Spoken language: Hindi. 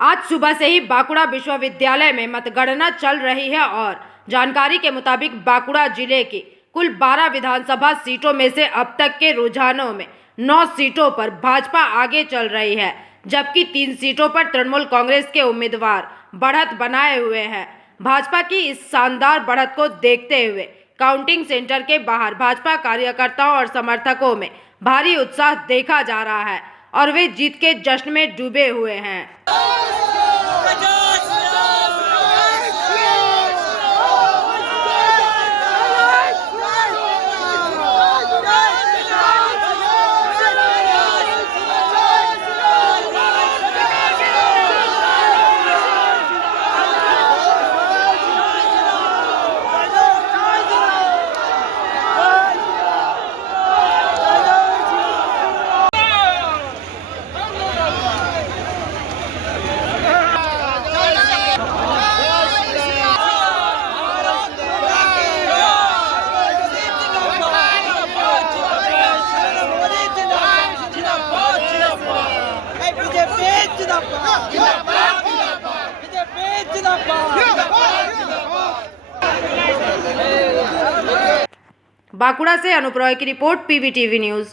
आज सुबह से ही बांकुड़ा विश्वविद्यालय में मतगणना चल रही है और जानकारी के मुताबिक बांकुड़ा जिले की कुल 12 विधानसभा सीटों में से अब तक के रुझानों में 9 सीटों पर भाजपा आगे चल रही है, जबकि 3 सीटों पर तृणमूल कांग्रेस के उम्मीदवार बढ़त बनाए हुए हैं। भाजपा की इस शानदार बढ़त को देखते हुए काउंटिंग सेंटर के बाहर भाजपा कार्यकर्ताओं और समर्थकों में भारी उत्साह देखा जा रहा है और वे जीत के जश्न में डूबे हुए हैं। बांकुड़ा से अनुप रॉय की रिपोर्ट, पीवीटीवी न्यूज।